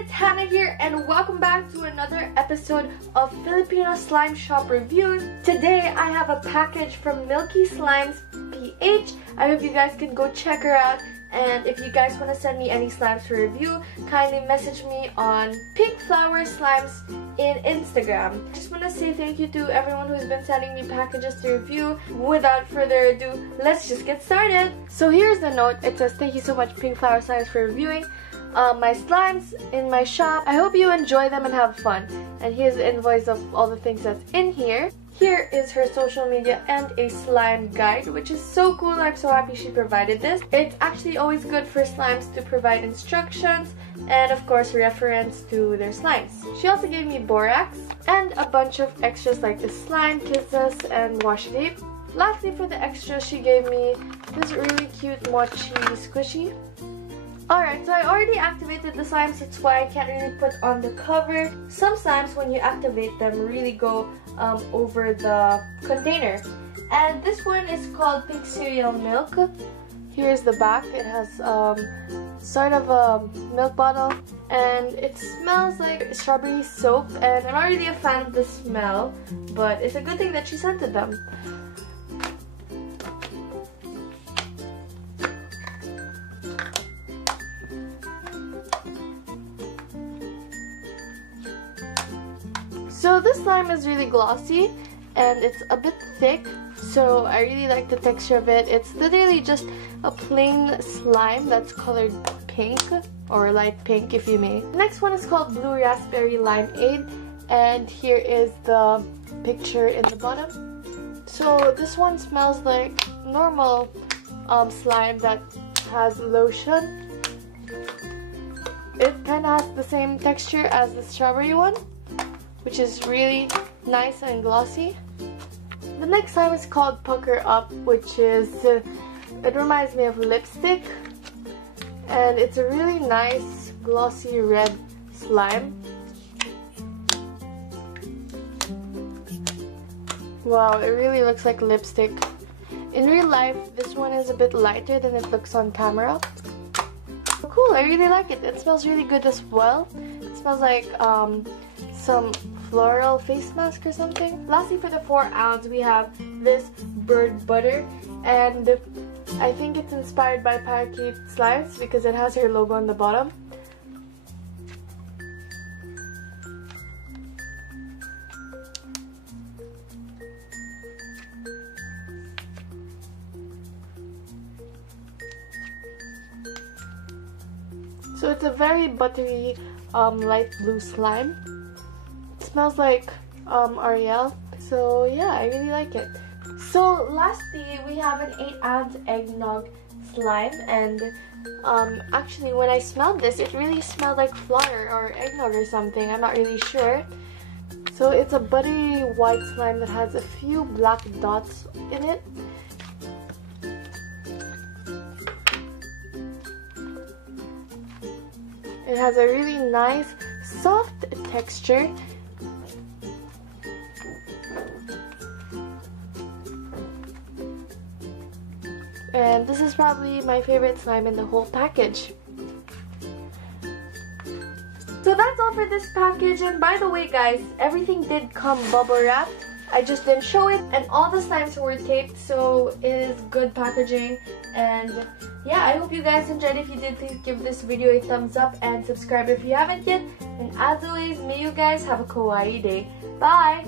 it's Hannah here and welcome back to another episode of Filipino Slime Shop Reviews. Today I have a package from Milky Slimes PH. I hope you guys can go check her out, and if you guys want to send me any slimes for review, kindly message me on Pink Flower Slimes in Instagram. I just want to say thank you to everyone who's been sending me packages to review. Without further ado, let's just get started. So here's the note. It says, "Thank you so much Pink Flower Slimes for reviewing my slimes in my shop. I hope you enjoy them and have fun." And here's the invoice of all the things that's in here. Here is her social media and a slime guide, which is so cool. I'm so happy she provided this. It's actually always good for slimes to provide instructions and of course reference to their slimes. She also gave me borax and a bunch of extras like the slime kisses and washi tape. Lastly, for the extras, she gave me this really cute mochi squishy. Alright, so I already activated the slimes, that's why I can't really put on the cover. Some slimes, when you activate them, really go over the container. And this one is called Pink Cereal Milk. Here's the back. It has sort of a milk bottle, and it smells like strawberry soap, and I'm not really a fan of the smell, but it's a good thing that she scented them. So this slime is really glossy and it's a bit thick, so I really like the texture of it. It's literally just a plain slime that's colored pink, or light pink if you may. The next one is called Blue Raspberry Limeade, and here is the picture in the bottom. So this one smells like normal slime that has lotion. It kind of has the same texture as the strawberry one, which is really nice and glossy. The next slime is called Pucker Up, which is, it reminds me of lipstick, and it's a really nice glossy red slime. Wow, it really looks like lipstick. In real life, this one is a bit lighter than it looks on camera. Cool, I really like it. It smells really good as well. It smells like some floral face mask or something. Lastly, for the 4 ounce, we have this bird butter, and I think it's inspired by Parakeet Slimes because it has her logo on the bottom. So it's a very buttery light blue slime. Smells like Ariel, so yeah, I really like it. So lastly, we have an 8 ounce eggnog slime, and actually when I smelled this, it really smelled like flour or eggnog or something. I'm not really sure. So it's a buttery white slime that has a few black dots in it. It has a really nice soft texture. And this is probably my favorite slime in the whole package. So that's all for this package, and by the way guys, everything did come bubble wrapped. I just didn't show it, and all the slimes were taped, so it is good packaging. And yeah, I hope you guys enjoyed. If you did, please give this video a thumbs up and subscribe if you haven't yet. And as always, may you guys have a kawaii day. Bye!